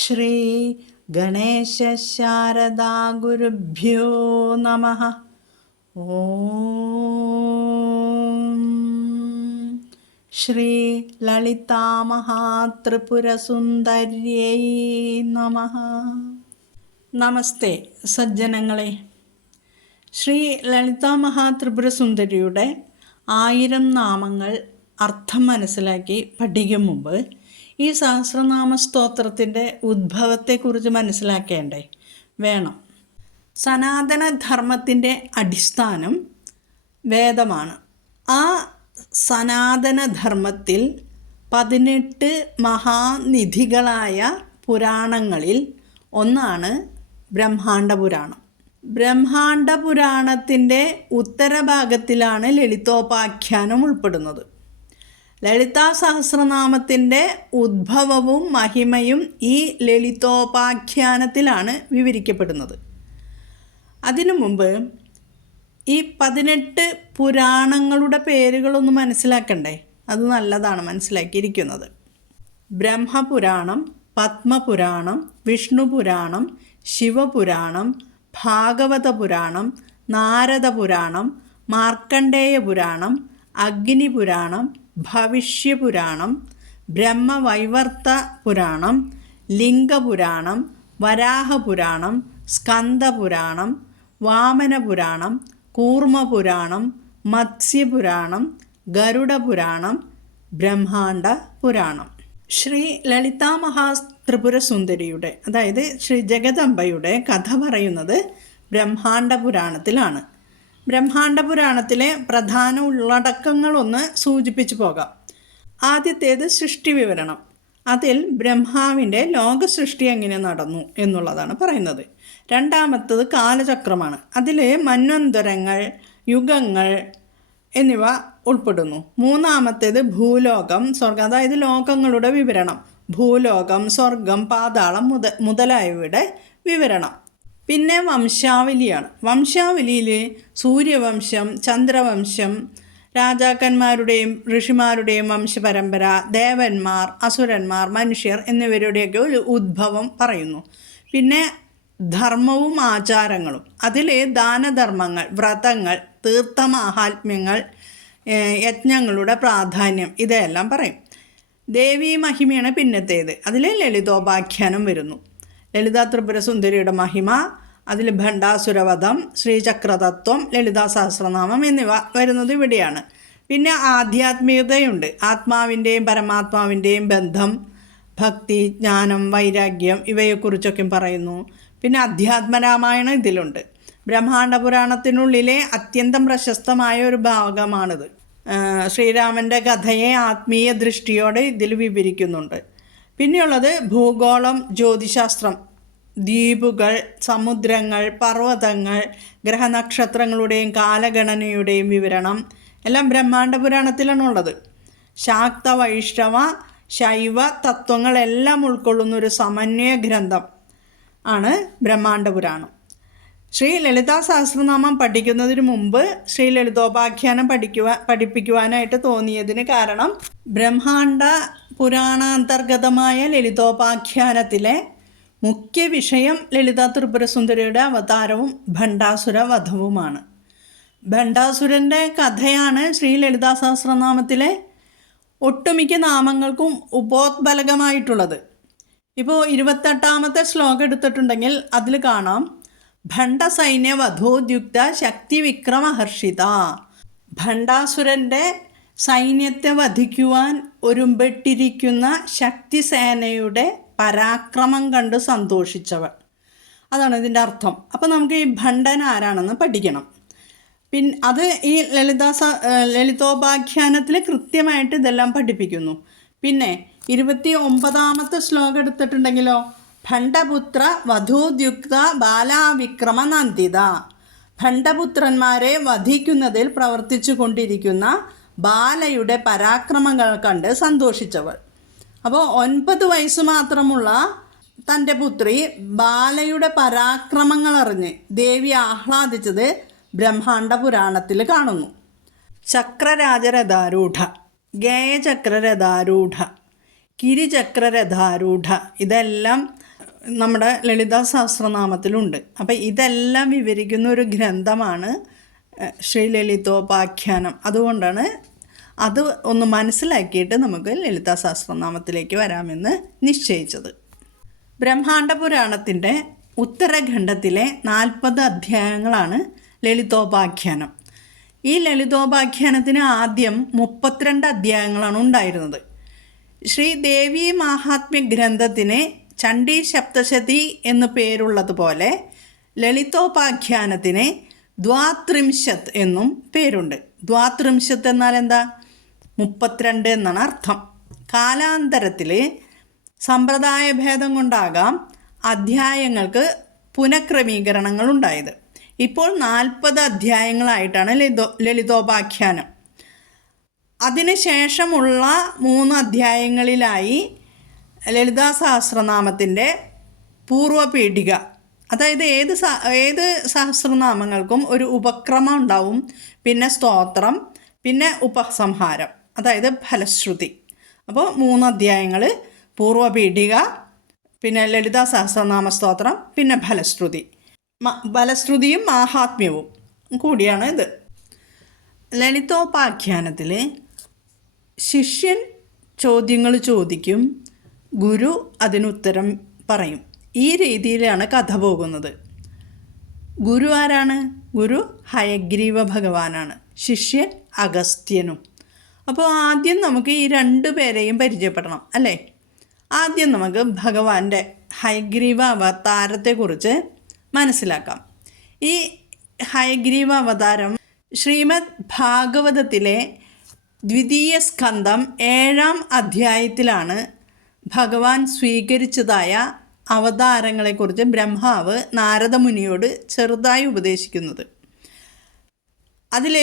ശ്രീ ഗണേശ ശാരദാ ഗുരുഭ്യോ നമഃ. ഓം ശ്രീ ലളിതാമഹാത്രിപുരസുന്ദര്यै നമഃ. നമസ്തേ സജ്ജനങ്ങളെ. ശ്രീ ലളിതാമഹാത്രിപുരസുന്ദരിയുടെ 1000 നാമങ്ങൾ അർത്ഥം മനസ്സിലാക്കി പഠിക്കും മുമ്പ് ഈ സഹസ്രനാമ സ്തോത്രത്തിൻ്റെ ഉദ്ഭവത്തെക്കുറിച്ച് മനസ്സിലാക്കേണ്ടേ വേണം. സനാതനധർമ്മത്തിൻ്റെ അടിസ്ഥാനം വേദമാണ്. ആ സനാതനധർമ്മത്തിൽ 18 മഹാനിധികളായ പുരാണങ്ങളിൽ ഒന്നാണ് ബ്രഹ്മാണ്ഡപുരാണം. ബ്രഹ്മാണ്ഡപുരാണത്തിൻ്റെ ഉത്തരഭാഗത്തിലാണ് ലളിതോപാഖ്യാനം ഉൾപ്പെടുന്നത്. ലളിതാ സഹസ്രനാമത്തിൻ്റെ ഉദ്ഭവവും മഹിമയും ഈ ലളിതോപാഖ്യാനത്തിലാണ് വിവരിക്കപ്പെടുന്നത്. അതിനു മുമ്പ് ഈ 18 പുരാണങ്ങളുടെ പേരുകളൊന്ന് മനസ്സിലാക്കണ്ടേ? അത് നല്ലതാണ് മനസ്സിലാക്കിയിരിക്കുന്നത്. ബ്രഹ്മപുരാണം, പത്മപുരാണം, വിഷ്ണുപുരാണം, ശിവപുരാണം, ഭാഗവതപുരാണം, നാരദപുരാണം, മാർക്കണ്ഡേയപുരാണം, അഗ്നിപുരാണം, ഭവിഷ്യപുരാണം, ബ്രഹ്മവൈവർത്ത പുരാണം, ലിംഗപുരാണം, വരാഹപുരാണം, സ്കന്ദപുരാണം, വാമനപുരാണം, കൂർമ്മപുരാണം, മത്സ്യപുരാണം, ഗരുഡപുരാണം, ബ്രഹ്മാണ്ഡ പുരാണം. ശ്രീ ലളിതാമഹാത്രിപുരസുന്ദരിയുടെ അതായത് ശ്രീ ജഗദംബയുടെ കഥ പറയുന്നത് ബ്രഹ്മാണ്ഡപുരാണത്തിലാണ്. ബ്രഹ്മാണ്ഡപുരാണത്തിലെ പ്രധാന ഉള്ളടക്കങ്ങളൊന്ന് സൂചിപ്പിച്ചു പോകാം. ആദ്യത്തേത് സൃഷ്ടി വിവരണം. അതിൽ ബ്രഹ്മാവിൻ്റെ ലോകസൃഷ്ടി എങ്ങനെ നടന്നു എന്നുള്ളതാണ് പറയുന്നത്. രണ്ടാമത്തത് കാലചക്രമാണ്. അതിൽ മന്വന്തരങ്ങൾ, യുഗങ്ങൾ എന്നിവ ഉൾപ്പെടുന്നു. മൂന്നാമത്തേത് ഭൂലോകം, സ്വർഗം, അതായത് ലോകങ്ങളുടെ വിവരണം. ഭൂലോകം, സ്വർഗം, പാതാളം മുതലായവയുടെ വിവരണം. പിന്നെ വംശാവലിയാണ്. വംശാവലിയിൽ സൂര്യവംശം, ചന്ദ്രവംശം, രാജാക്കന്മാരുടെയും ഋഷിമാരുടെയും വംശപരമ്പര, ദേവന്മാർ, അസുരന്മാർ, മനുഷ്യർ എന്നിവരുടെയൊക്കെ ഒരു ഉദ്ഭവം പറയുന്നു. പിന്നെ ധർമ്മവും ആചാരങ്ങളും. അതിൽ ദാനധർമ്മങ്ങൾ, വ്രതങ്ങൾ, തീർത്ഥമാഹാത്മ്യങ്ങൾ, യജ്ഞങ്ങളുടെ പ്രാധാന്യം ഇതെല്ലാം പറയും. ദേവീ മഹിമയാണ് പിന്നത്തേത്. അതിൽ ലളിതോപാഖ്യാനം വരുന്നു. ലളിതാ ത്രിപുരസുന്ദരിയുടെ മഹിമ, അതിൽ ഭണ്ഡാസുരവധം, ശ്രീചക്രതത്വം, ലളിതാ സഹസ്രനാമം എന്നിവ വരുന്നത് ഇവിടെയാണ്. പിന്നെ ആധ്യാത്മികതയുണ്ട്. ആത്മാവിൻ്റെയും പരമാത്മാവിൻ്റെയും ബന്ധം, ഭക്തി, ജ്ഞാനം, വൈരാഗ്യം ഇവയെക്കുറിച്ചൊക്കെ പറയുന്നു. പിന്നെ അധ്യാത്മരാമായണം ഇതിലുണ്ട്. ബ്രഹ്മാണ്ഡപുരാണത്തിനുള്ളിലെ അത്യന്തം പ്രശസ്തമായ ഒരു ഭാഗമാണിത്. ശ്രീരാമൻ്റെ കഥയെ ആത്മീയ ദൃഷ്ടിയോടെ ഇതിൽ വിവരിക്കുന്നുണ്ട്. പിന്നെയുള്ളത് ഭൂഗോളം, ജ്യോതിശാസ്ത്രം, ദ്വീപുകൾ, സമുദ്രങ്ങൾ, പർവ്വതങ്ങൾ, ഗ്രഹനക്ഷത്രങ്ങളുടെയും കാലഗണനയുടെയും വിവരണം എല്ലാം ബ്രഹ്മാണ്ഡപുരാണത്തിലാണുള്ളത്. ശാക്ത, വൈഷ്ണവ, ശൈവ തത്വങ്ങളെല്ലാം ഉൾക്കൊള്ളുന്നൊരു സമന്വയ ഗ്രന്ഥം ആണ് ബ്രഹ്മാണ്ഡപുരാണം. ശ്രീ ലളിതാ സഹസ്രനാമം പഠിക്കുന്നതിന് മുമ്പ് ശ്രീ ലളിതോപാഖ്യാനം പഠിപ്പിക്കുവാനായിട്ട് തോന്നിയതിന് കാരണം ബ്രഹ്മാണ്ഡ പുരാണാന്തർഗതമായ ലളിതോപാഖ്യാനത്തിലെ മുഖ്യ വിഷയം ലളിതാ ത്രിപുരസുന്ദരിയുടെ അവതാരവും ഭണ്ഡാസുര വധവുമാണ്. ഭണ്ഡാസുരൻ്റെ കഥയാണ് ശ്രീ ലളിതാ സഹസ്രനാമത്തിലെ ഒട്ടുമിക്ക നാമങ്ങൾക്കും ഉപോദ്ബലകമായിട്ടുള്ളത്. ഇപ്പോൾ 28ാമത്തെ ശ്ലോകം എടുത്തിട്ടുണ്ടെങ്കിൽ അതിൽ കാണാം, ഭണ്ഡസൈന്യ വധോദ്യുക്ത ശക്തി വിക്രമഹർഷിത. ഭണ്ഡാസുരൻ്റെ സൈന്യത്തെ വധിക്കുവാൻ ഒരുമ്പെട്ടിരിക്കുന്ന ശക്തിസേനയുടെ പരാക്രമം കണ്ട് സന്തോഷിച്ചവൾ. അതാണ് ഇതിൻ്റെ അർത്ഥം. അപ്പോൾ നമുക്ക് ഈ ഭണ്ഡൻ ആരാണെന്ന് പഠിക്കണം. അത് ഈ ലളിതോപാഖ്യാനത്തിൽ കൃത്യമായിട്ട് ഇതെല്ലാം പഠിപ്പിക്കുന്നു. പിന്നെ 29ാമത്തെ ശ്ലോകം എടുത്തിട്ടുണ്ടെങ്കിലോ, ഭണ്ഡപുത്ര വധൂദ്യുക്ത ബാലാവിക്രമ നന്ദിത. ഭണ്ഡപുത്രന്മാരെ വധിക്കുന്നതിൽ പ്രവർത്തിച്ചു കൊണ്ടിരിക്കുന്ന ബാലയുടെ പരാക്രമങ്ങൾ കണ്ട് സന്തോഷിച്ചവൾ. അപ്പോൾ 9 വയസ്സ് മാത്രമുള്ള തൻ്റെ പുത്രി ബാലയുടെ പരാക്രമങ്ങൾ അറിഞ്ഞ് ദേവി ആഹ്ലാദിച്ചത് ബ്രഹ്മാണ്ഡപുരാണത്തിൽ കാണുന്നു. ചക്രരാജരഥാരൂഢ, ഗേയചക്രരഥാരൂഢ, കിരിചക്രരഥാരൂഢ ഇതെല്ലാം നമ്മുടെ ലളിതാ സഹസ്രനാമത്തിലുണ്ട്. അപ്പം ഇതെല്ലാം വിവരിക്കുന്ന ഒരു ഗ്രന്ഥമാണ് ശ്രീ ലളിതോപാഖ്യാനം. അതുകൊണ്ടാണ് അത് ഒന്ന് മനസ്സിലാക്കിയിട്ട് നമുക്ക് ലളിതാ സഹസ്രനാമത്തിലേക്ക് വരാമെന്ന് നിശ്ചയിച്ചത്. ബ്രഹ്മാണ്ഡ പുരാണത്തിൻ്റെ ഉത്തരഖണ്ഡത്തിലെ 40 അധ്യായങ്ങളാണ് ലളിതോപാഖ്യാനം. ഈ ലളിതോപാഖ്യാനത്തിന് ആദ്യം 32 അധ്യായങ്ങളാണ് ഉണ്ടായിരുന്നത്. ശ്രീ ദേവി മാഹാത്മ്യ ഗ്രന്ഥത്തിന് ചണ്ഡീ സപ്തശതി എന്നു പേരുള്ളതുപോലെ ലളിതോപാഖ്യാനത്തിന് ദ്വാത്രിംശത് എന്നും പേരുണ്ട്. ദ്വാത്രിംശത്ത് എന്നാൽ എന്താ? 32 എന്നാണ് അർത്ഥം. കാലാന്തരത്തിൽ സമ്പ്രദായ ഭേദം കൊണ്ടാകാം അധ്യായങ്ങൾക്ക് പുനഃക്രമീകരണങ്ങൾ ഉണ്ടായത്. ഇപ്പോൾ 40 അധ്യായങ്ങളായിട്ടാണ് ലളിതോപാഖ്യാനം. അതിനുശേഷമുള്ള 3 അധ്യായങ്ങളിലായി ലളിതാ സഹസ്രനാമത്തിൻ്റെ പൂർവപീഠിക, അതായത് ഏത് സഹസ്രനാമങ്ങൾക്കും ഒരു ഉപക്രമം ഉണ്ടാവും, പിന്നെ സ്തോത്രം, പിന്നെ ഉപസംഹാരം, അതായത് ഫലശ്രുതി. അപ്പോൾ 3 അധ്യായങ്ങൾ പൂർവപീഠിക, പിന്നെ ലളിതാ സഹസ്രനാമ സ്തോത്രം, പിന്നെ ഫലശ്രുതിയും മാഹാത്മ്യവും കൂടിയാണ് ഇത്. ലളിതോപാഖ്യാനത്തിൽ ശിഷ്യൻ ചോദ്യങ്ങൾ ചോദിക്കും, ഗുരു അതിനുത്തരം പറയും. ഈ രീതിയിലാണ് കഥ പോകുന്നത്. ഗുരു ആരാണ്? ഗുരു ഹയഗ്രീവ ഭഗവാനാണ്, ശിഷ്യൻ അഗസ്ത്യനും. അപ്പോൾ ആദ്യം നമുക്ക് ഈ 2 പേരെയും പരിചയപ്പെടണം അല്ലേ? ആദ്യം നമുക്ക് ഭഗവാന്റെ ഹയഗ്രീവ അവതാരത്തെക്കുറിച്ച് മനസ്സിലാക്കാം. ഈ ഹയഗ്രീവ അവതാരം ശ്രീമദ് ഭാഗവതത്തിലെ 2ാം സ്കന്ധം 7ാം അധ്യായത്തിലാണ് ഭഗവാൻ സ്വീകരിച്ചതായ അവതാരങ്ങളെക്കുറിച്ച് ബ്രഹ്മാവ് നാരദമുനിയോട് ചെറുതായി ഉപദേശിക്കുന്നത്. അതിൽ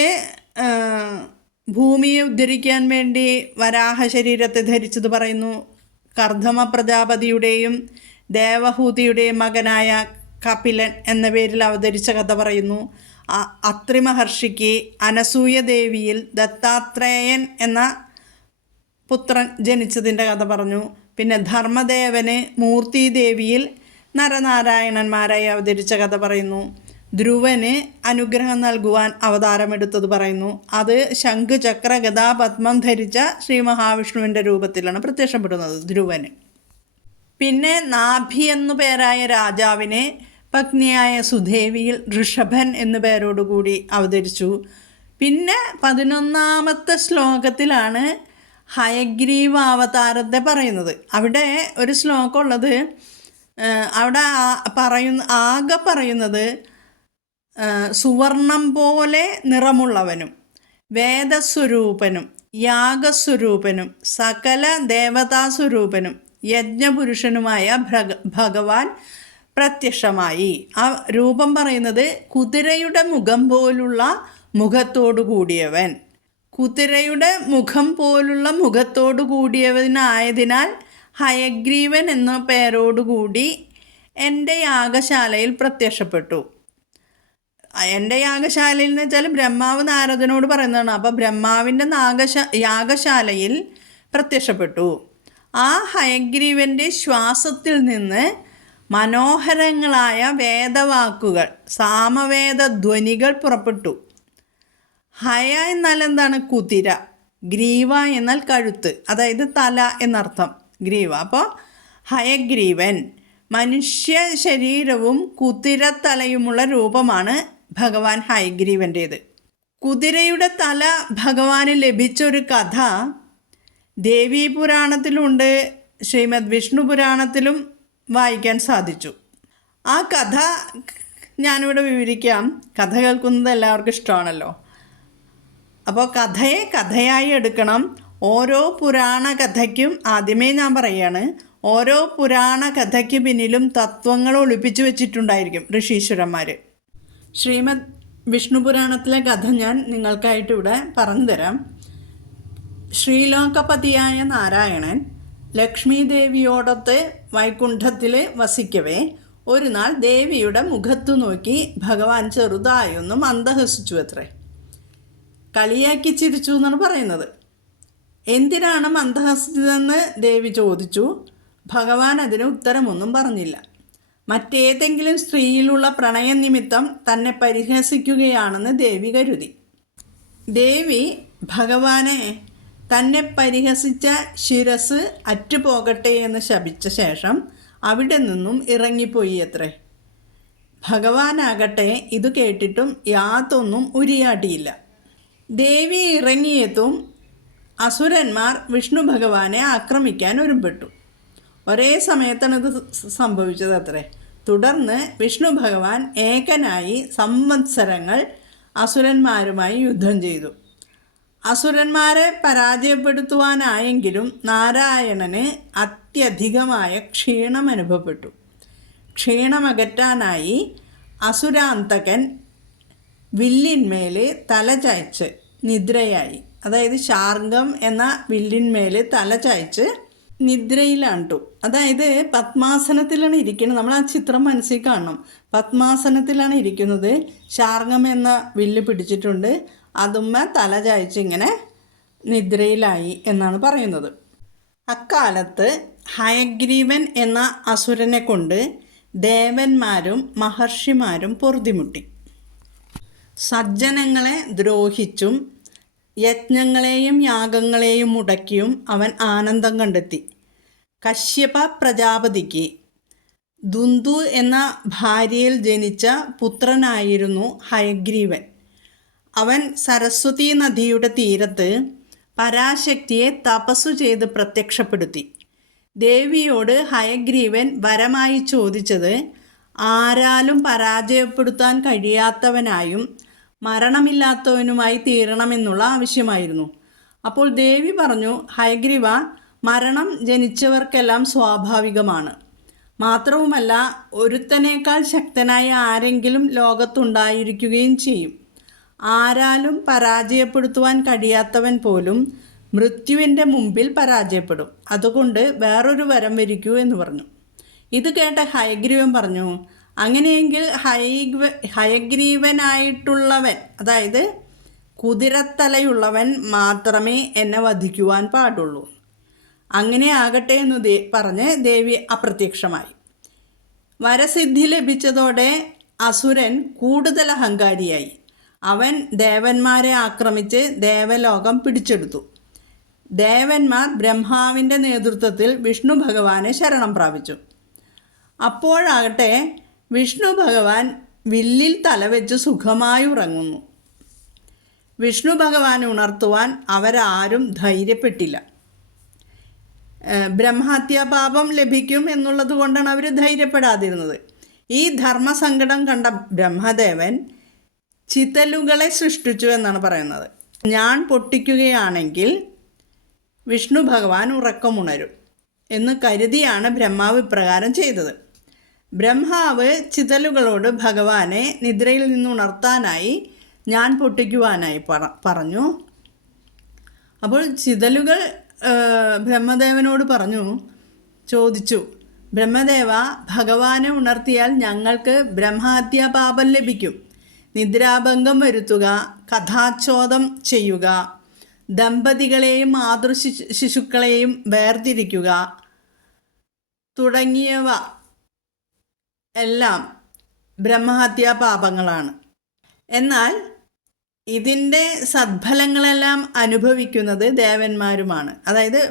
ഭൂമിയെ ഉദ്ധരിക്കാൻ വേണ്ടി വരാഹ ശരീരത്തെ ധരിച്ചത് പറയുന്നു. കർദമ പ്രജാപതിയുടെയും ദേവഹൂതിയുടെയും മകനായ കപിലൻ എന്ന പേരിൽ അവതരിച്ച കഥ പറയുന്നു. അത്രി മഹർഷിക്ക് അനസൂയ ദേവിയിൽ ദത്താത്രേയൻ എന്ന പുത്രൻ ജനിച്ചതിൻ്റെ കഥ പറഞ്ഞു. പിന്നെ ധർമ്മദേവന് മൂർത്തിദേവിയിൽ നരനാരായണന്മാരായി അവതരിച്ച കഥ പറയുന്നു. ധ്രുവന് അനുഗ്രഹം നൽകുവാൻ അവതാരമെടുത്തത് പറയുന്നു. അത് ശംഖ് ചക്ര ഗദാ പത്മം ധരിച്ച ശ്രീ മഹാവിഷ്ണുവിൻ്റെ രൂപത്തിലാണ് പ്രത്യക്ഷപ്പെടുന്നത് ധ്രുവന്. പിന്നെ നാഭി എന്നു പേരായ രാജാവിനെ പത്നിയായ സുദേവിയിൽ ഋഷഭൻ എന്നു പേരോടുകൂടി അവതരിച്ചു. പിന്നെ 11ാമത്തെ ശ്ലോകത്തിലാണ് ഹയഗ്രീവാവതാരത്തെ പറയുന്നത്. അവിടെ ഒരു ശ്ലോകമുള്ളത്, അവിടെ ആകെ പറയുന്നത് സുവർണം പോലെ നിറമുള്ളവനും വേദസ്വരൂപനും യാഗസ്വരൂപനും സകല ദേവതാസ്വരൂപനും യജ്ഞപുരുഷനുമായ ഭഗവാൻ പ്രത്യക്ഷമായി. ആ രൂപം പറയുന്നത് കുതിരയുടെ മുഖം പോലുള്ള മുഖത്തോടു കൂടിയവൻ. കുതിരയുടെ മുഖം പോലുള്ള മുഖത്തോടു കൂടിയവനായതിനാൽ ഹയഗ്രീവൻ എന്ന പേരോടുകൂടി എൻ്റെ യാഗശാലയിൽ പ്രത്യക്ഷപ്പെട്ടു. എൻ്റെ യാഗശാലയിൽ എന്ന് വെച്ചാൽ ബ്രഹ്മാവ് നാരദനോട് പറയുന്നതാണ്. അപ്പോൾ ബ്രഹ്മാവിൻ്റെ യാഗശാലയിൽ പ്രത്യക്ഷപ്പെട്ടു. ആ ഹയഗ്രീവൻ്റെ ശ്വാസത്തിൽ നിന്ന് മനോഹരങ്ങളായ വേദവാക്കുകൾ, സാമവേദ ധ്വനികൾ പുറപ്പെട്ടു. ഹയ എന്നാൽ എന്താണ്? കുതിര. ഗ്രീവ എന്നാൽ കഴുത്ത്, അതായത് തല എന്നർത്ഥം. ഗ്രീവ. അപ്പോൾ ഹയഗ്രീവൻ മനുഷ്യ ശരീരവും കുതിരത്തലയുമുള്ള രൂപമാണ് ഭഗവാൻ ഹയഗ്രീവൻ്റേത്. കുതിരയുടെ തല ഭഗവാന് ലഭിച്ചൊരു കഥ ദേവീപുരാണത്തിലുണ്ട്, ശ്രീമദ് വിഷ്ണു പുരാണത്തിലും വായിക്കാൻ സാധിച്ചു. ആ കഥ ഞാനിവിടെ വിവരിക്കാം. കഥ കേൾക്കുന്നത് എല്ലാവർക്കും ഇഷ്ടമാണല്ലോ. അപ്പോൾ കഥയെ കഥയായി എടുക്കണം. ഓരോ പുരാണ കഥയ്ക്കും, ആദ്യമേ ഞാൻ പറയുകയാണ്, ഓരോ പുരാണ കഥയ്ക്ക് പിന്നിലും തത്വങ്ങൾ ഒളിപ്പിച്ചു വെച്ചിട്ടുണ്ടായിരിക്കും ഋഷീശ്വരന്മാർ. ശ്രീമദ് വിഷ്ണു പുരാണത്തിലെ കഥ ഞാൻ നിങ്ങൾക്കായിട്ട് ഇവിടെ പറഞ്ഞു തരാം. ശ്രീലോകപതിയായ നാരായണൻ ലക്ഷ്മി ദേവിയോടൊത്ത് വൈകുണ്ഠത്തിൽ വസിക്കവേ ഒരു നാൾ ദേവിയുടെ മുഖത്തു നോക്കി ഭഗവാൻ ചെറുതായൊന്ന് മന്ദഹസിച്ചു അത്രേ. കളിയാക്കി ചിരിച്ചു എന്നാണ് പറയുന്നത്. എന്തിനാണ് മന്ദഹസിച്ചതെന്ന് ദേവി ചോദിച്ചു. ഭഗവാൻ അതിന് ഉത്തരമൊന്നും പറഞ്ഞില്ല. മറ്റേതെങ്കിലും സ്ത്രീയിലുള്ള പ്രണയനിമിത്തം തന്നെ പരിഹസിക്കുകയാണെന്ന് ദേവി കരുതി. ദേവി ഭഗവാനെ തന്നെ പരിഹസിച്ച ശിരസ് അറ്റുപോകട്ടെ എന്ന് ശപിച്ച ശേഷം അവിടെ നിന്നും ഇറങ്ങിപ്പോയി അത്രേ. ഭഗവാനാകട്ടെ ഇത് കേട്ടിട്ടും യാതൊന്നും ഉരിയാടിയില്ല. ദേവി ഇറങ്ങിയെത്തും അസുരന്മാർ വിഷ്ണു ഭഗവാനെ ആക്രമിക്കാൻ ഒരുമ്പെട്ടു. ഒരേ സമയത്താണ് ഇത് സംഭവിച്ചത് അത്രേ. തുടർന്ന് വിഷ്ണു ഭഗവാൻ ഏകനായി സംവത്സരങ്ങൾ അസുരന്മാരുമായി യുദ്ധം ചെയ്തു. അസുരന്മാരെ പരാജയപ്പെടുത്തുവാനായെങ്കിലും നാരായണന് അത്യധികമായ ക്ഷീണം അനുഭവപ്പെട്ടു. ക്ഷീണമകറ്റാനായി അസുരാന്തകൻ വില്ലിന്മേൽ തല ചായ്ച്ച് നിദ്രയായി. അതായത് ശാർങ്കം എന്ന വില്ലിന്മേൽ തല ചായ്ച്ച് നിദ്രയിലാണ്ടു. അതായത് പത്മാസനത്തിലാണ് ഇരിക്കുന്നത്. നമ്മൾ ആ ചിത്രം മനസ്സിൽ കാണണം. പത്മാസനത്തിലാണ് ഇരിക്കുന്നത്. ശാർങ്കം എന്ന വില്ല് പിടിച്ചിട്ടുണ്ട്. അതുമ്മ തല ചായ്ച്ച് ഇങ്ങനെ നിദ്രയിലായി എന്നാണ് പറയുന്നത്. അക്കാലത്ത് ഹയഗ്രീവൻ എന്ന അസുരനെ കൊണ്ട് ദേവന്മാരും മഹർഷിമാരും പൊറുതിമുട്ടി. സജ്ജനങ്ങളെ ദ്രോഹിച്ചും യജ്ഞങ്ങളെയും യാഗങ്ങളെയും മുടക്കിയും അവൻ ആനന്ദം കണ്ടെത്തി. കശ്യപ പ്രജാപതിക്ക് ദുന്ദു എന്ന ഭാര്യയിൽ ജനിച്ച പുത്രനായിരുന്നു ഹയഗ്രീവൻ. അവൻ സരസ്വതി നദിയുടെ തീരത്ത് പരാശക്തിയെ തപസ്സു ചെയ്ത് പ്രത്യക്ഷപ്പെടുത്തി. ദേവിയോട് ഹയഗ്രീവൻ വരമായി ചോദിച്ചത് ആരാലും പരാജയപ്പെടുത്താൻ കഴിയാത്തവനായും മരണമില്ലാത്തവനുമായി തീരണമെന്നുള്ള ആവശ്യമായിരുന്നു. അപ്പോൾ ദേവി പറഞ്ഞു, ഹയഗ്രീവ, മരണം ജനിച്ചവർക്കെല്ലാം സ്വാഭാവികമാണ്. മാത്രവുമല്ല, ഒരുത്തനേക്കാൾ ശക്തനായ ആരെങ്കിലും ലോകത്തുണ്ടായിരിക്കുകയും ചെയ്യും. ആരാലും പരാജയപ്പെടുത്തുവാൻ കഴിയാത്തവൻ പോലും മൃത്യുവിൻ്റെ മുമ്പിൽ പരാജയപ്പെടും. അതുകൊണ്ട് വേറൊരു വരം വരിക്കൂ എന്ന് പറഞ്ഞു. ഇത് കേട്ട ഹയഗ്രീവൻ പറഞ്ഞു, അങ്ങനെയെങ്കിൽ ഹയഗ്രീവനായിട്ടുള്ളവൻ, അതായത് കുതിരത്തലയുള്ളവൻ മാത്രമേ എന്നെ വധിക്കുവാൻ പാടുള്ളൂ. അങ്ങനെ ആകട്ടെ എന്ന് പറഞ്ഞ് ദേവി അപ്രത്യക്ഷമായി. വരസിദ്ധി ലഭിച്ചതോടെ അസുരൻ കൂടുതൽ അഹങ്കാരിയായി. അവൻ ദേവന്മാരെ ആക്രമിച്ച് ദേവലോകം പിടിച്ചെടുത്തു. ദേവന്മാർ ബ്രഹ്മാവിൻ്റെ നേതൃത്വത്തിൽ വിഷ്ണു ഭഗവാനെ ശരണം പ്രാപിച്ചു. അപ്പോഴാകട്ടെ വിഷ്ണു ഭഗവാൻ വില്ലിൽ തലവെച്ച് സുഖമായി ഉറങ്ങുന്നു. വിഷ്ണു ഭഗവാനെ ഉണർത്തുവാൻ അവരാരും ധൈര്യപ്പെട്ടില്ല. ബ്രഹ്മഹത്യാപാപം ലഭിക്കും എന്നുള്ളത് കൊണ്ടാണ് അവർ ധൈര്യപ്പെടാതിരുന്നത്. ഈ ധർമ്മസങ്കടം കണ്ട ബ്രഹ്മദേവൻ ചിതലുകളെ സൃഷ്ടിച്ചു എന്നാണ് പറയുന്നത്. ഞാൻ പൊട്ടിക്കുകയാണെങ്കിൽ വിഷ്ണു ഭഗവാൻ ഉറക്കമുണരും എന്ന് കരുതിയാണ് ബ്രഹ്മാവ് ഇപ്രകാരം ചെയ്തത്. ബ്രഹ്മാവ് ചിതലുകളോട് ഭഗവാനെ നിദ്രയിൽ നിന്ന് ഉണർത്താനായി ഞാൻ പൊട്ടിക്കുവാനായി പറഞ്ഞു. അപ്പോൾ ചിതലുകൾ ബ്രഹ്മദേവനോട് ചോദിച്ചു, ബ്രഹ്മദേവ, ഭഗവാനെ ഉണർത്തിയാൽ ഞങ്ങൾക്ക് ബ്രഹ്മഹത്യാപാപം ലഭിക്കും. നിദ്രാഭംഗം വരുത്തുക, കഥാച്ഛോദം ചെയ്യുക, ദമ്പതികളെയും മാതൃശിശുക്കളെയും വേർതിരിക്കുക തുടങ്ങിയവ എല്ലാം ബ്രഹ്മഹത്യാപാപങ്ങളാണ്. എന്നാൽ ഇതിൻ്റെ സദ്ഫലങ്ങളെല്ലാം അനുഭവിക്കുന്നത് ദേവന്മാരുമാണ്. അതായത്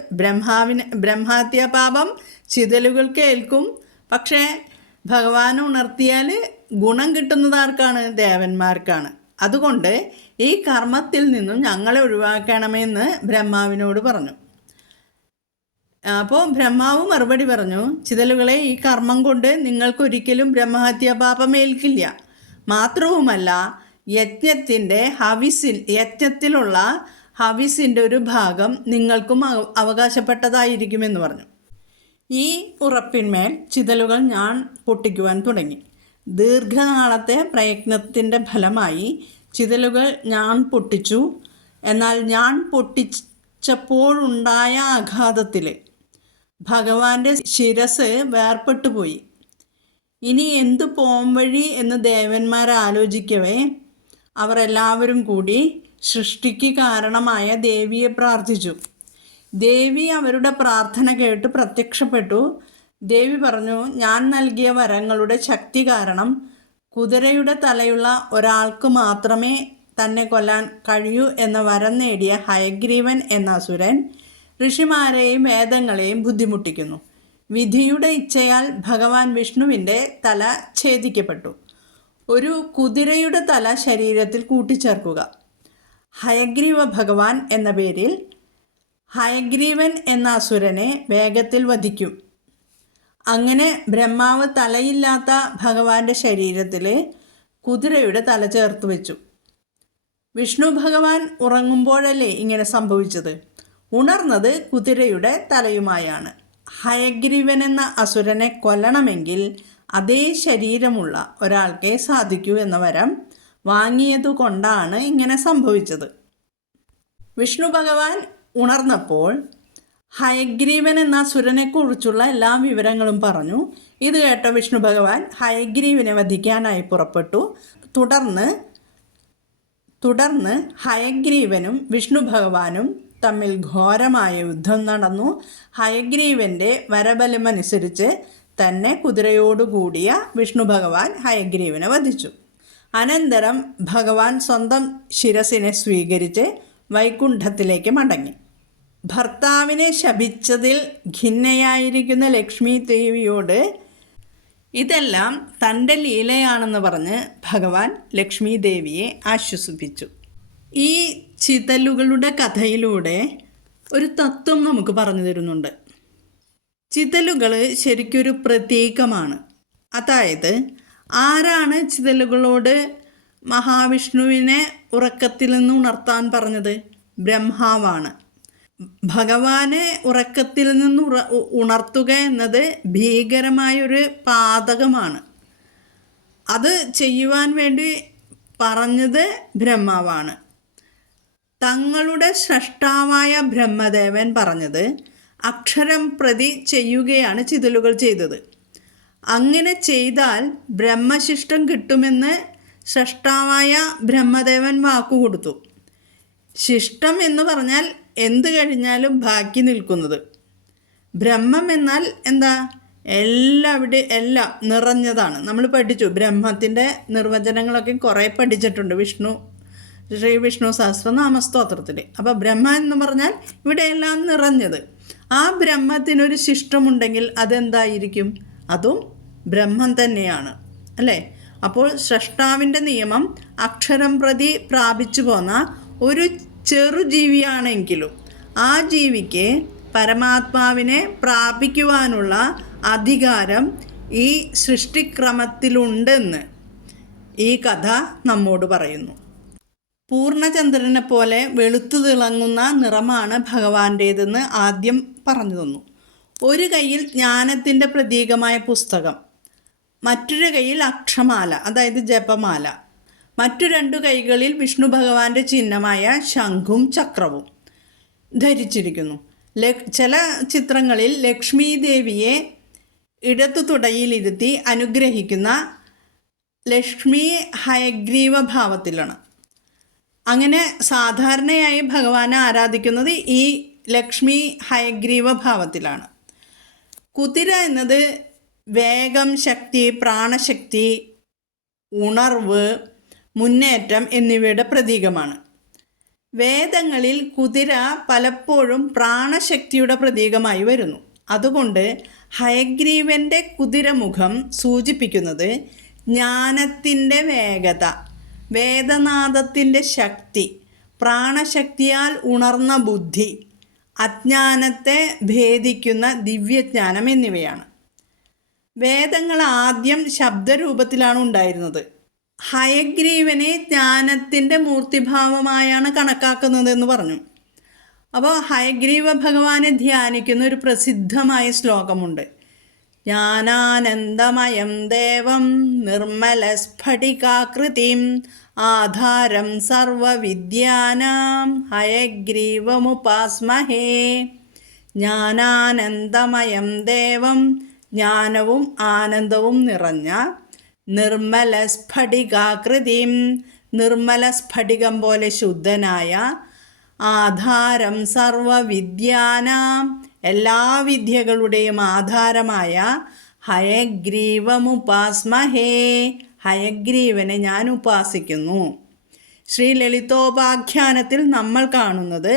ബ്രഹ്മഹത്യാപാപം ചിതലുകൾക്ക് ഏൽക്കും. പക്ഷേ ഭഗവാൻ ഉണർത്തിയാൽ ഗുണം കിട്ടുന്നത് ആർക്കാണ്? ദേവന്മാർക്കാണ്. അതുകൊണ്ട് ഈ കർമ്മത്തിൽ നിന്നും ഞങ്ങളെ ഒഴിവാക്കണമെന്ന് ബ്രഹ്മാവിനോട് പറഞ്ഞു. അപ്പോൾ ബ്രഹ്മാവ് മറുപടി പറഞ്ഞു, ചിതലുകളെ, ഈ കർമ്മം കൊണ്ട് നിങ്ങൾക്കൊരിക്കലും ബ്രഹ്മഹത്യാപാപം ഏൽക്കില്ല. മാത്രവുമല്ല, യജ്ഞത്തിലുള്ള ഹവിസിൻ്റെ ഒരു ഭാഗം നിങ്ങൾക്കും അവകാശപ്പെട്ടതായിരിക്കുമെന്ന് പറഞ്ഞു. ഈ ഉറപ്പിന്മേൽ ചിതലുകൾ ഞാൻ പൊട്ടിക്കുവാൻ തുടങ്ങി. ദീർഘനാളത്തെ പ്രയത്നത്തിൻ്റെ ഫലമായി ചിതലുകൾ ഞാൻ പൊട്ടിച്ചു. എന്നാൽ ഞാൻ പൊട്ടിച്ചപ്പോഴുണ്ടായ ആഘാതത്തിൽ ഭഗവാന്റെ ശിരസ് വേർപെട്ടുപോയി. ഇനി എന്തു പോംവഴി എന്ന് ദേവന്മാർ ആലോചിക്കവേ അവർ എല്ലാവരും കൂടി സൃഷ്ടിക്ക് കാരണമായ ദേവിയെ പ്രാർത്ഥിച്ചു. ദേവി അവരുടെ പ്രാർത്ഥന കേട്ട് പ്രത്യക്ഷപ്പെട്ടു. ദേവി പറഞ്ഞു, ഞാൻ നൽകിയ വരങ്ങളുടെ ശക്തി കാരണം കുതിരയുടെ തലയുള്ള ഒരാൾക്ക് മാത്രമേ തന്നെ കൊല്ലാൻ കഴിയൂ എന്ന വരം നേടിയ ഹയഗ്രീവൻ എന്ന അസുരൻ ഋഷിമാരെയും വേദങ്ങളെയും ബുദ്ധിമുട്ടിക്കുന്നു. വിധിയുടെ ഇച്ഛയാൽ ഭഗവാൻ വിഷ്ണുവിൻ്റെ തല ഛേദിക്കപ്പെട്ടു. ഒരു കുതിരയുടെ തല ശരീരത്തിൽ കൂട്ടിച്ചേർക്കുക. ഹയഗ്രീവ ഭഗവാൻ എന്ന പേരിൽ ഹയഗ്രീവൻ എന്ന അസുരനെ വേഗത്തിൽ വധിക്കും. അങ്ങനെ ബ്രഹ്മാവ് തലയില്ലാത്ത ഭഗവാന്റെ ശരീരത്തിൽ കുതിരയുടെ തല ചേർത്ത് വെച്ചു. വിഷ്ണു ഭഗവാൻ ഉറങ്ങുമ്പോഴല്ലേ ഇങ്ങനെ സംഭവിച്ചത്? ഉണർന്നത് കുതിരയുടെ തലയുമായാണ്. ഹയഗ്രീവൻ എന്ന അസുരനെ കൊല്ലണമെങ്കിൽ അതേ ശരീരമുള്ള ഒരാൾക്കേ സാധിക്കൂ എന്ന വരം വാങ്ങിയതുകൊണ്ടാണ് ഇങ്ങനെ സംഭവിച്ചത്. വിഷ്ണു ഭഗവാൻ ഉണർന്നപ്പോൾ ഹയഗ്രീവൻ എന്ന അസുരനെക്കുറിച്ചുള്ള എല്ലാ വിവരങ്ങളും പറഞ്ഞു. ഇത് കേട്ട വിഷ്ണു ഭഗവാൻ ഹയഗ്രീവനെ വധിക്കാനായി പുറപ്പെട്ടു. തുടർന്ന് ഹയഗ്രീവനും വിഷ്ണു ഭഗവാനും തമ്മിൽ ഘോരമായ യുദ്ധം നടന്നു. ഹയഗ്രീവൻ്റെ വരബലമനുസരിച്ച് തന്നെ കുതിരയോടുകൂടിയ വിഷ്ണു ഭഗവാൻ ഹയഗ്രീവനെ വധിച്ചു. അനന്തരം ഭഗവാൻ സ്വന്തം ശിരസിനെ സ്വീകരിച്ച് വൈകുണ്ഠത്തിലേക്ക് മടങ്ങി. ഭർത്താവിനെ ശപിച്ചതിൽ ഖിന്നയായിരിക്കുന്ന ലക്ഷ്മി ദേവിയോട് ഇതെല്ലാം തൻ്റെ ലീലയാണെന്ന് പറഞ്ഞ് ഭഗവാൻ ലക്ഷ്മി ദേവിയെ ആശ്വസിപ്പിച്ചു. ഈ ചിതലുകളുടെ കഥയിലൂടെ ഒരു തത്വം നമുക്ക് പറഞ്ഞു തരുന്നുണ്ട്. ചിതലുകൾ ശരിക്കൊരു പ്രതീകമാണ്. അതായത് ആരാണ് ചിതലുകളോട് മഹാവിഷ്ണുവിനെ ഉറക്കത്തിൽ നിന്ന് ഉണർത്താൻ പറഞ്ഞത്? ബ്രഹ്മാവാണ്. ഭഗവാനെ ഉറക്കത്തിൽ നിന്ന് ഉണർത്തുക എന്നത് ഭീകരമായൊരു പാതകമാണ്. അത് ചെയ്യുവാൻ വേണ്ടി പറഞ്ഞത് ബ്രഹ്മാവാണ്. തങ്ങളുടെ സ്രഷ്ടാവായ ബ്രഹ്മദേവൻ പറഞ്ഞത് അക്ഷരം പ്രതി ചെയ്യുകയാണ് ചിതലുകൾ ചെയ്തത്. അങ്ങനെ ചെയ്താൽ ബ്രഹ്മശിഷ്ടം കിട്ടുമെന്ന് സ്രഷ്ടാവായ ബ്രഹ്മദേവൻ വാക്കുകൊടുത്തു. ശിഷ്ടം എന്ന് പറഞ്ഞാൽ എന്ത് കഴിഞ്ഞാലും ബാക്കി നിൽക്കുന്നത്. ബ്രഹ്മം എന്നാൽ എന്താ? എല്ലാം നിറഞ്ഞതാണ്. നമ്മൾ പഠിച്ചു, ബ്രഹ്മത്തിൻ്റെ നിർവചനങ്ങളൊക്കെ കുറേ പഠിച്ചിട്ടുണ്ട് ശ്രീ വിഷ്ണു സഹസ്രനാമ സ്തോത്രത്തിൽ. അപ്പോൾ ബ്രഹ്മ എന്ന് പറഞ്ഞാൽ ഇവിടെ എല്ലാം നിറഞ്ഞത്. ആ ബ്രഹ്മത്തിനൊരു ശിഷ്ടമുണ്ടെങ്കിൽ അതെന്തായിരിക്കും? അതും ബ്രഹ്മം തന്നെയാണ്, അല്ലേ? അപ്പോൾ സ്രഷ്ടാവിൻ്റെ നിയമം അക്ഷരം പ്രതി പ്രാപിച്ചു പോന്ന ഒരു ചെറുജീവിയാണെങ്കിലും ആ ജീവിക്ക് പരമാത്മാവിനെ പ്രാപിക്കുവാനുള്ള അധികാരം ഈ സൃഷ്ടിക്രമത്തിലുണ്ടെന്ന് ഈ കഥ നമ്മോട് പറയുന്നു. പൂർണ്ണചന്ദ്രനെ പോലെ വെളുത്തു തിളങ്ങുന്ന നിറമാണ് ഭഗവാന്റേതെന്ന് ആദ്യം പറഞ്ഞു തന്നു. ഒരു കയ്യിൽ ജ്ഞാനത്തിൻ്റെ പ്രതീകമായ പുസ്തകം, മറ്റൊരു കയ്യിൽ അക്ഷമാല, അതായത് ജപമാല, മറ്റു രണ്ടു കൈകളിൽ വിഷ്ണു ഭഗവാന്റെ ചിഹ്നമായ ശംഖും ചക്രവും ധരിച്ചിരിക്കുന്നു. ചില ചിത്രങ്ങളിൽ ലക്ഷ്മി ദേവിയെ ഇടത്തു തുടയിലിരുത്തി അനുഗ്രഹിക്കുന്ന ലക്ഷ്മി ഹയഗ്രീവ ഭാവത്തിലാണ്. അങ്ങനെ സാധാരണയായി ഭഗവാനെ ആരാധിക്കുന്നത് ഈ ലക്ഷ്മി ഹയഗ്രീവ ഭാവത്തിലാണ്. കുതിര എന്നത് വേഗം, ശക്തി, പ്രാണശക്തി, ഉണർവ്, മുന്നേറ്റം എന്നിവയുടെ പ്രതീകമാണ്. വേദങ്ങളിൽ കുതിര പലപ്പോഴും പ്രാണശക്തിയുടെ പ്രതീകമായി വരുന്നു. അതുകൊണ്ട് ഹയഗ്രീവൻ്റെ കുതിരമുഖം സൂചിപ്പിക്കുന്നത് ജ്ഞാനത്തിൻ്റെ വേഗത, വേദനാദത്തിൻ്റെ ശക്തി, പ്രാണശക്തിയാൽ ഉണർന്ന ബുദ്ധി, അജ്ഞാനത്തെ ഭേദിക്കുന്ന ദിവ്യജ്ഞാനം എന്നിവയാണ്. വേദങ്ങൾ ആദ്യം ശബ്ദരൂപത്തിലാണ് ഉണ്ടായിരുന്നത്. ഹയഗ്രീവനെ ജ്ഞാനത്തിൻ്റെ മൂർത്തിഭാവമായാണ് കണക്കാക്കുന്നതെന്ന് പറഞ്ഞു. അപ്പോൾ ഹയഗ്രീവ ഭഗവാനെ ധ്യാനിക്കുന്ന ഒരു പ്രസിദ്ധമായ ശ്ലോകമുണ്ട്. ജ്ഞാനാനന്ദമയം ദേവം നിർമ്മലസ്ഫടികാകൃതിം ആധാരം സർവവിദ്യാനാം ഹയഗ്രീവമുപാസ്മഹേ. ജ്ഞാനാനന്ദമയം ദേവം, ജ്ഞാനവും ആനന്ദവും നിറഞ്ഞ നിർമ്മല സ്ഫടികാകൃതിം, നിർമ്മല സ്ഫടികം പോലെ ശുദ്ധനായ, ആധാരം സർവവിദ്യാനാം, എല്ലാ വിദ്യകളുടെയും ആധാരമായ ഹയഗ്രീവമുപാസ്മഹേ, ഹയഗ്രീവനെ ഞാൻ ഉപാസിക്കുന്നു. ശ്രീ ലളിതോപാഖ്യാനത്തിൽ നമ്മൾ കാണുന്നത്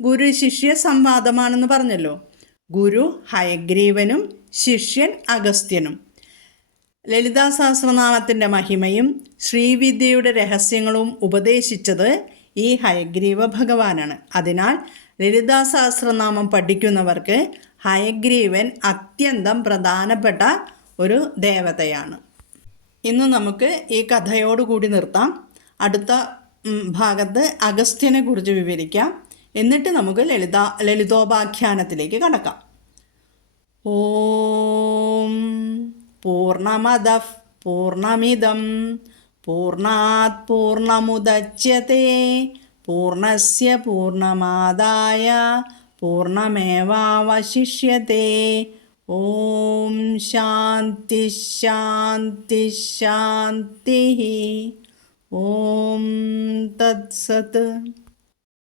ഗുരു ശിഷ്യ സംവാദമാണെന്ന് പറഞ്ഞല്ലോ. ഗുരു ഹയഗ്രീവനും ശിഷ്യൻ അഗസ്ത്യനും. ലളിതാ സഹസ്രനാമത്തിൻ്റെ മഹിമയും ശ്രീവിദ്യയുടെ രഹസ്യങ്ങളും ഉപദേശിച്ചത് ഈ ഹയഗ്രീവ ഭഗവാനാണ്. അതിനാൽ ലളിതാ സഹസ്രനാമം പഠിക്കുന്നവർക്ക് ഹയഗ്രീവൻ അത്യന്തം പ്രധാനപ്പെട്ട ഒരു ദേവതയാണ്. ഇന്ന് നമുക്ക് ഈ കഥയോടുകൂടി നിർത്താം. അടുത്ത ഭാഗത്ത് അഗസ്ത്യനെ കുറിച്ച് വിവരിക്കാം. എന്നിട്ട് നമുക്ക് ലളിതോപാഖ്യാനത്തിലേക്ക് കടക്കാം. ഓം പൂർണ്ണമദഃ പൂർണ്ണമിദം പൂർണ്ണാത് പൂർണ്ണമുദച്യത്തെ പൂർണ്ണസ്യ പൂർണ്ണമാദായ പൂർണ്ണമേവാവശിഷ്യത്തെ. ഓം ശാന്തി ശാന്തി ശാന്തി. ഓം തത്സത്.